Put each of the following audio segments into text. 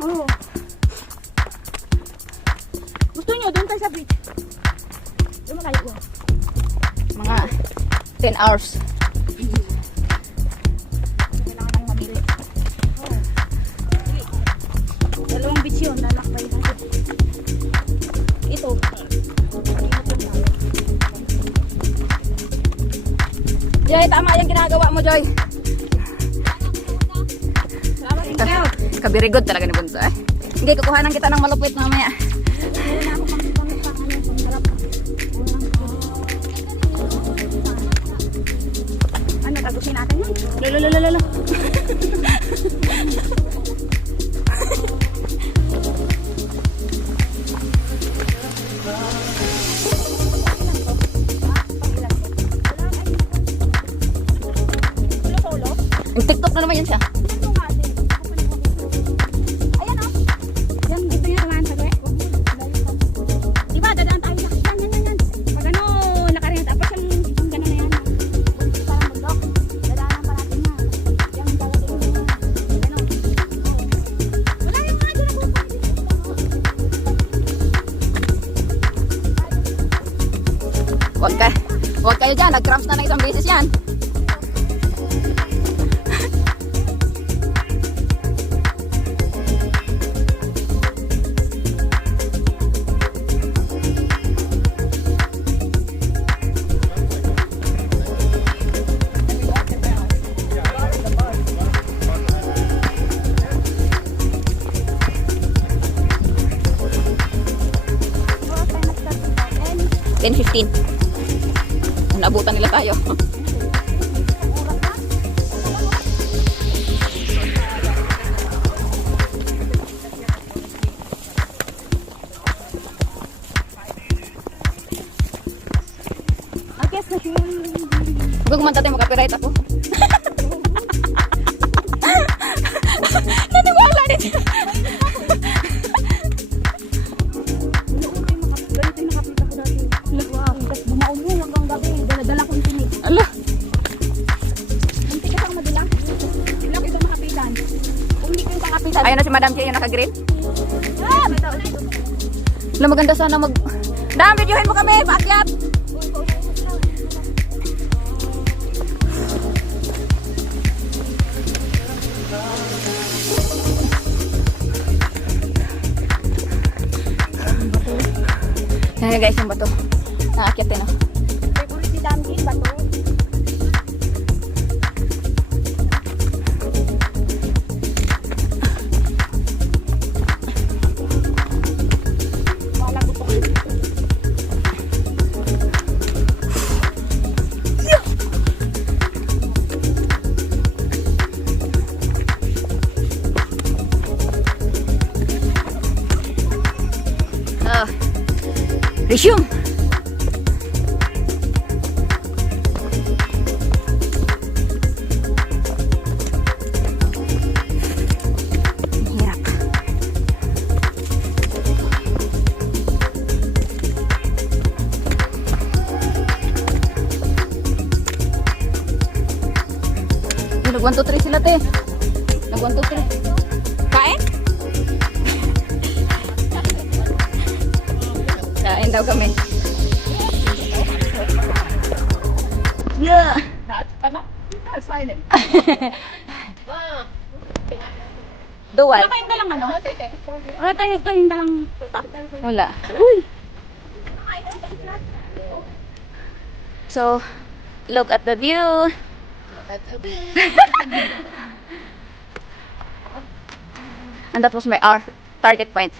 Oh. Gusto nyo, doon tayo sa beach. Doon mo tayo. Mga 10 hours. Kailangan nang mamili. Oh. Dalawang beach yun, lalakbay natin. Ito. Joy, tama yung ginagawa mo, Joy. Kabirigod talaga ni Bunso eh. Hindi, kukuhanan kita ng malupit mamaya. Ano, tagusin natin yun? Lolo. Yung TikTok na naman yan siya. Huwag kayo dyan, nag-cramps na isang beses yan. Ten 15. Naabutan nila tayo. Huwag kumanta tayo, mag-copyright ako. Naniwala din. Ala. Muntik ka pang madilang. Ilang ito makapitan. Kung hindi ko yung makapitan. Ayun na si Madam Tia, yung naka-green. Bitaw. Wala, maganda sana mag... Dam, videohin mo kami, paakyat! Ayan guys, yung bato. Naakyat din oh. Favorite ni Damji, bato. Wala ko po. Resume! Hirap. Nag 1, 2, 3 sila te. Nag 1, 2, 3. Kain? Kain daw kami. Yeah. Dual. Wala tayong dalang ano? Wala tayong dalang... Wala. Uy! So, look at the view. And that was our target point.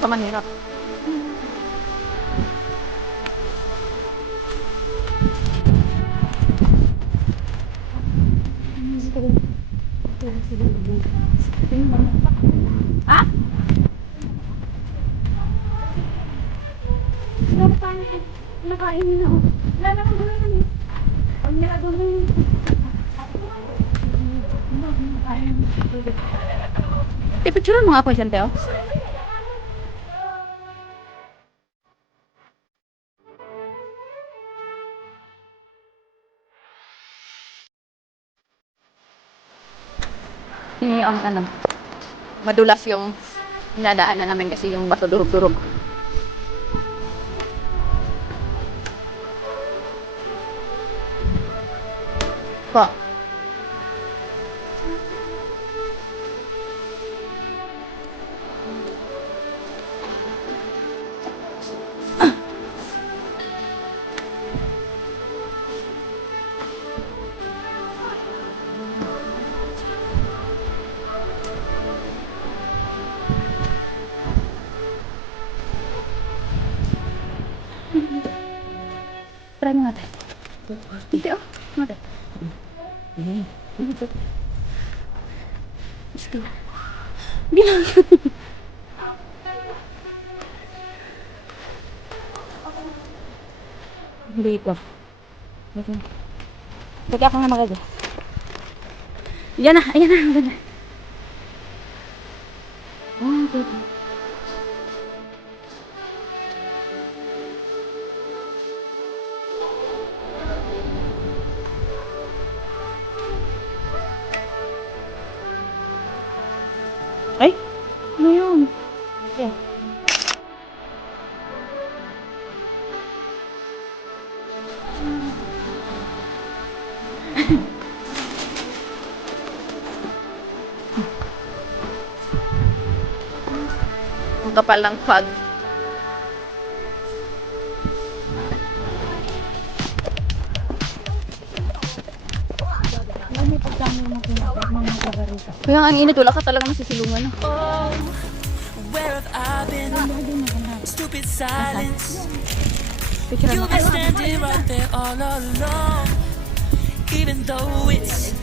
sa Manila. Ah? Nakain na ako. Wala na akong gawin namin. Ang nilagawin namin. Ipicturean mo nga ako isang teo. Ano, madulas yung dinadaanan namin kasi yung bato durog-durog. Pa. Try mo natin. Hindi oh. Natin. Gusto. Bilang. Dito. Pwede ako nga maganda. Yan na. Ayan na. Maganda. Oh, good. Ay! Ano yun? Yeah. Ang kapal ng fog. Kaya ang init, wala ka talaga nasisilungan. Oh, where have I been? Stupid silence. You've been standing right there all along, even though it's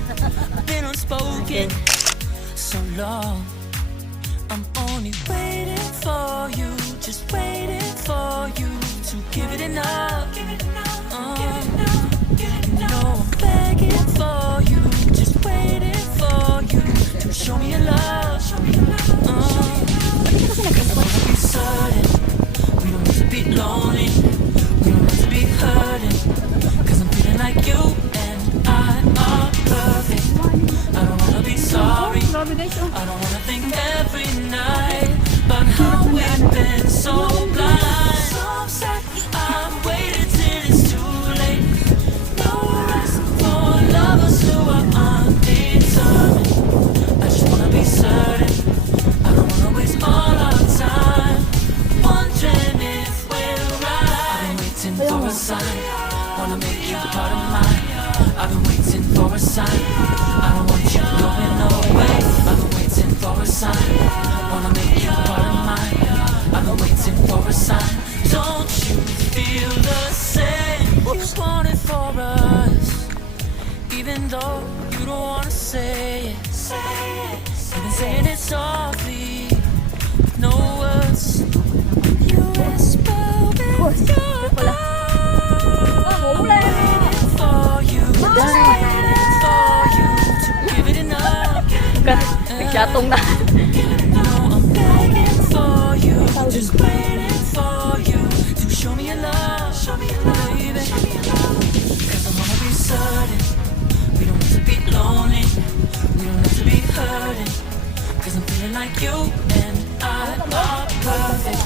been unspoken so long. I'm only waiting for you, just waiting for you to give it enough. You know I'm begging for you, just waiting for you to show me your love. Cause I wanna be certain we don't have to be lonely, we don't have to be hurting. Cause I'm feeling like you and I are perfect. I don't wanna be sorry, I don't wanna think every night about how we've been so blind. So upset, I've waited till it's too late. No rest for lovers who are undetermined. I just wanna be certain, I don't wanna waste all our time wondering if we're right. I've been waiting for a sign, wanna make you part of mine. I've been waiting for a sign, I don't want you going away. I've been waiting for a sign, wanna make you part of mine. I've been waiting for a sign. Don't you feel the same? You want it for us, even though you don't wanna say it. You've been saying it softly, with no words. You whisper with your heart. Waiting for you, just waiting for you to give it enough. Nagsyatong na. No, I'm begging for you, just waiting for you to show me your love, baby. Cause I wanna be certain we don't have to be lonely, we don't have to be hurting. Cause I'm feeling like you and I are perfect.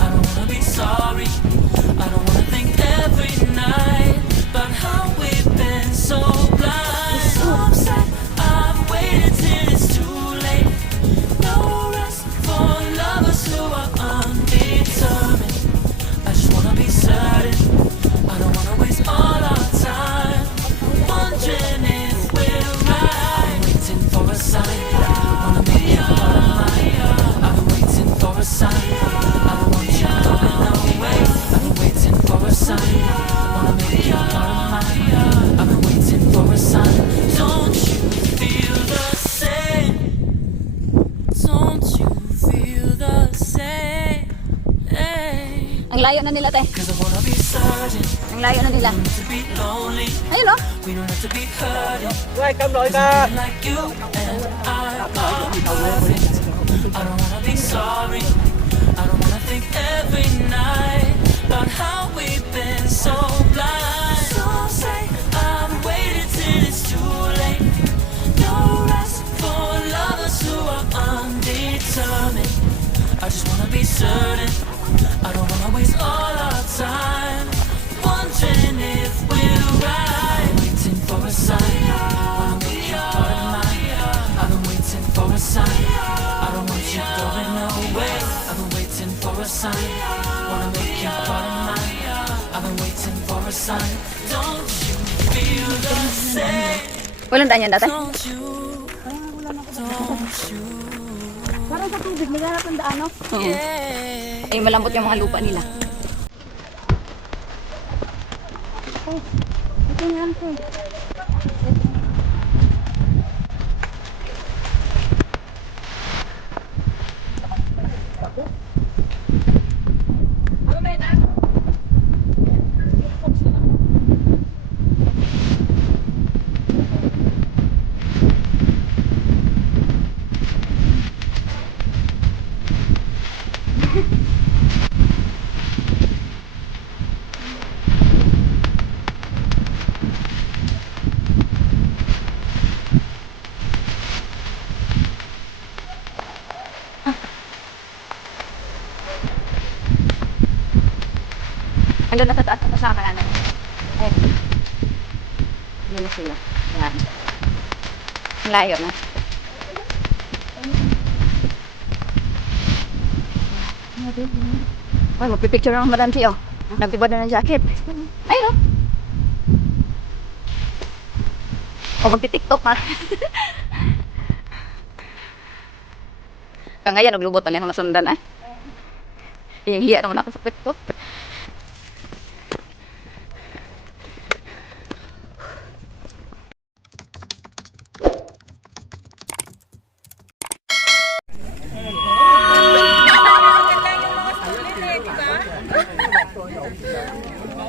I don't wanna be sorry, I don't wanna think every night about how we've been so blind. So upset, I've waited till it's too late. No rest for lovers who are undetermined. I just wanna be certain, I don't wanna waste all our time wondering if we're right. I'm waiting for a sign, wanna make you part of mine. layo na nila, te. Cause I wanna be certain. Ang layo na nila. To be lonely. Ayun, oh. We don't have to be hurting. Welcome, Loika! Like you and I are perfect. I don't wanna be sorry. I don't wanna think every night about how we've been so blind. So say I've waited till it's too late. No rest for lovers who are undetermined. I just wanna be certain. I don't wanna waste all our time wondering if we're right. Waiting for a sign. Wanna make you part of mine. I've been waiting for a sign. I don't want you going away. I've been waiting for a sign. Wanna make you part of mine. I've been waiting for a sign. Don't you feel the same? Walang daan yan dati. Don't you? Don't you? Parang sa tubig, may ganap ang daan, no? Oo. Yeah. Ay, malambot yung mga lupa nila. Ito nga po. Hanggang nasa taas na kasama namin. Ayun. Yun na sila. Yan. Ang layo na. Ay, magpipicture ng Madam Chi, oh. Nagtibad na ng jacket. Ayun, oh. O, magti-tiktok, ha. Kaya naglubot na niya nasundan, ah. Hiya naman ako sa pito.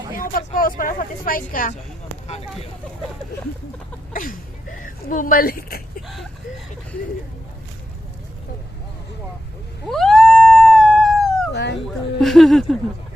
Yung pag-post para satisfied ka. Bumalik. Woo! 1, 2.